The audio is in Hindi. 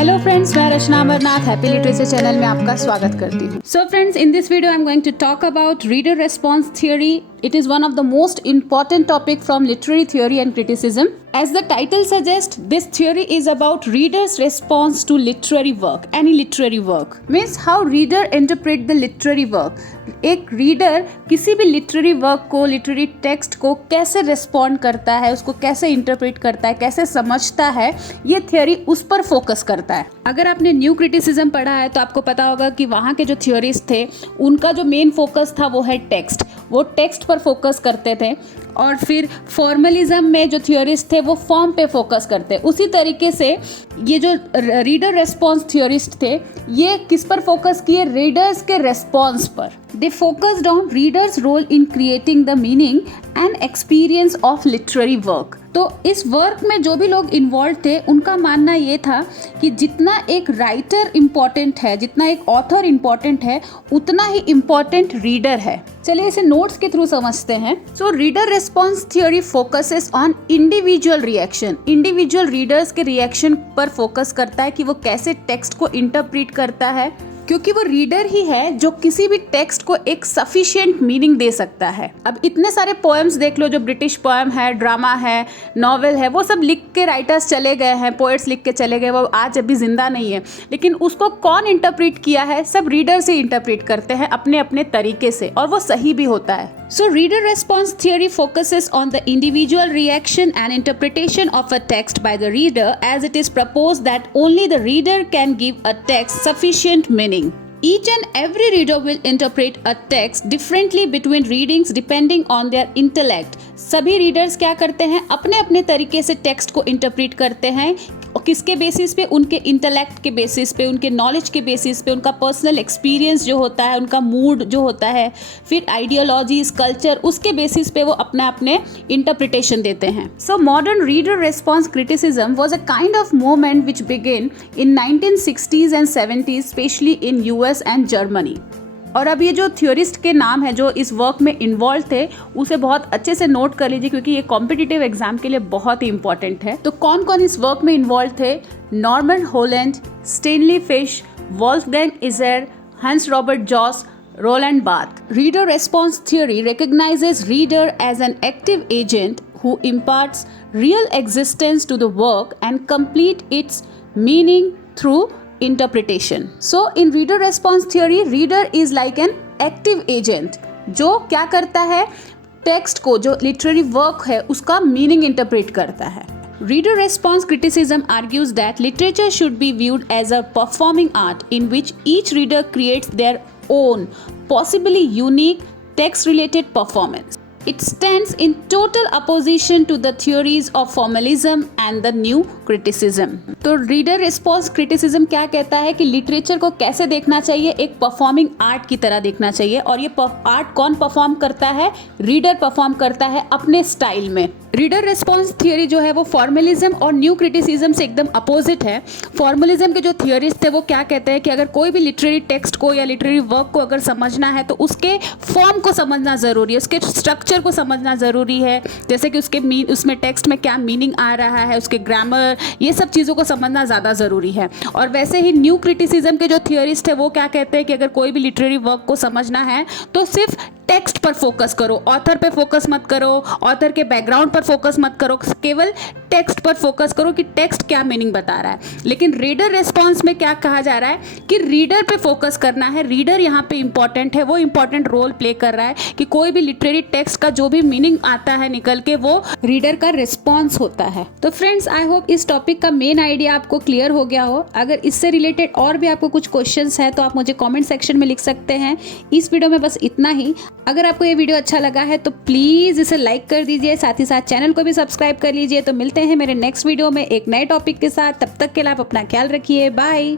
हेलो फ्रेंड्स, मैं Rachna Amarnath happy literature channel में आपका स्वागत करती हूँ। So friends, in this video I am going to talk about reader response theory. It is one of the most important topic from literary theory and criticism. As the title suggests, this theory is about readers' response to literary work, any literary work. Means how reader interpret the literary work. एक रीडर किसी भी लिटरेरी वर्क को, लिटरेरी टेक्स्ट को कैसे रिस्पॉन्ड करता है, उसको कैसे इंटरप्रेट करता है, कैसे समझता है, ये थियोरी उस पर फोकस करता है. अगर आपने न्यू क्रिटिसिज्म पढ़ा है तो आपको पता होगा कि वहाँ के जो थियोरिस्ट थे उनका जो मेन फोकस था वो है टेक्स्ट. वो टेक्स्ट पर फोकस करते थे और फिर फॉर्मलिज्म में जो थियोरिस्ट थे वो फॉर्म पे फोकस करते. उसी तरीके से ये जो रीडर रेस्पॉन्स थियोरिस्ट थे ये किस पर फोकस किए? रीडर्स के रेस्पॉन्स पर. They focused on readers role in creating the meaning and experience of literary work. तो इस वर्क में जो भी लोग इन्वॉल्व थे उनका मानना ये था कि जितना एक राइटर इम्पॉर्टेंट है, जितना एक ऑथर इम्पॉर्टेंट है, उतना ही इम्पॉर्टेंट रीडर है. चलिए इसे नोट्स के थ्रू समझते हैं. So reader response theory focuses on individual reaction. Individual readers के रिएक्शन पर फोकस करता है कि वो कैसे टेक्स्ट को इंटरप्रेट करता है, क्योंकि वो रीडर ही है जो किसी भी टेक्स्ट को एक सफिशिएंट मीनिंग दे सकता है. अब इतने सारे पोएम्स देख लो, जो ब्रिटिश पोएम है, ड्रामा है, नॉवेल है, वो सब लिख के राइटर्स चले गए हैं, पोएट्स लिख के चले गए, वो आज अभी जिंदा नहीं है. लेकिन उसको कौन इंटरप्रेट किया है? सब रीडर्स ही इंटरप्रेट करते हैं अपने अपने तरीके से, और वो सही भी होता है. So reader response theory focuses on the individual reaction and interpretation of a text by the reader, as it is proposed that only the reader can give a text sufficient meaning. Each and every reader will interpret a text differently between readings depending on their intellect. सभी रीडर्स क्या करते हैं? अपने अपने तरीके से टेक्स्ट को इंटरप्रेट करते हैं. और किसके बेसिस पे? उनके इंटेलेक्ट के बेसिस पे, उनके नॉलेज के बेसिस पे, उनका पर्सनल एक्सपीरियंस जो होता है, उनका मूड जो होता है, फिर आइडियोलॉजीज, कल्चर, उसके बेसिस पे वो अपने अपने इंटरप्रिटेशन देते हैं. So modern reader response criticism was a kind of movement which begin in 1960s and 70s, specially in US and Germany. और अब ये जो थियोरिस्ट के नाम है जो इस वर्क में इन्वॉल्व थे उसे बहुत अच्छे से नोट कर लीजिए, क्योंकि ये कॉम्पिटिटिव एग्जाम के लिए बहुत ही इंपॉर्टेंट है. तो कौन कौन इस वर्क में इन्वॉल्व थे? Norman Holland, Stanley Fish, Wolfgang Iser, Hans Robert Jauss, Roland Barthes. Reader response theory recognizes reader as an active agent who imparts real existence to the work and complete its meaning through interpretation. So in reader response theory, reader is like an active agent जो क्या करता है? टेक्स्ट को, जो लिटरेरी वर्क है उसका मीनिंग इंटरप्रेट करता है. Reader response criticism argues that literature should be viewed as a performing art in which each reader creates their own, possibly unique text-related performance. It stands in total opposition to the theories of formalism and the new criticism. तो रीडर रिस्पॉन्स क्रिटिसिज्म क्या कहता है कि लिटरेचर को कैसे देखना चाहिए? एक परफॉर्मिंग आर्ट की तरह देखना चाहिए. और ये आर्ट कौन परफॉर्म करता है? रीडर परफॉर्म करता है अपने स्टाइल में. रीडर रिस्पॉन्स थियोरी जो है वो फॉर्मलिज्म और न्यू क्रिटिसिज्म से एकदम अपोजिट है. फॉर्मलिज्म के जो थियोरिस्ट थे वो क्या कहते हैं कि अगर कोई भी लिटरेरी टेक्स्ट को या लिटरेरी वर्क को अगर समझना है तो उसके फॉर्म को समझना ज़रूरी है, उसके स्ट्रक्चर को समझना ज़रूरी है, जैसे कि उसमें टेक्स्ट में क्या मीनिंग आ रहा है, उसके ग्रामर, ये सब चीज़ों को समझना ज़्यादा ज़रूरी है. और वैसे ही न्यू क्रिटिसिज्म के जो थियोरिस्ट है वो क्या कहते हैं कि अगर कोई भी लिटरेरी वर्क को समझना है तो सिर्फ टेक्स्ट पर फोकस करो, ऑथर पे फोकस मत करो, ऑथर के बैकग्राउंड पर फोकस मत करो, केवल टेक्स्ट पर फोकस करो कि टेक्स्ट क्या मीनिंग बता रहा है. लेकिन रीडर रेस्पॉन्स में क्या कहा जा रहा है कि रीडर पे फोकस करना है. रीडर यहाँ पे इंपॉर्टेंट है, वो इंपॉर्टेंट रोल प्ले कर रहा है कि कोई भी लिटरेरी टेक्स्ट का जो भी मीनिंग आता है निकल के वो रीडर का रिस्पॉन्स होता है. तो फ्रेंड्स, आई होप इस टॉपिक का मेन आइडिया आपको क्लियर हो गया हो. अगर इससे रिलेटेड और भी आपको कुछ क्वेश्चंस है तो आप मुझे कॉमेंट सेक्शन में लिख सकते हैं. इस वीडियो में बस इतना ही. अगर आपको ये वीडियो अच्छा लगा है तो प्लीज़ इसे लाइक कर दीजिए, साथ ही साथ चैनल को भी सब्सक्राइब कर लीजिए. तो मिलते हैं मेरे नेक्स्ट वीडियो में एक नए टॉपिक के साथ. तब तक के लिए आप अपना ख्याल रखिए. बाय.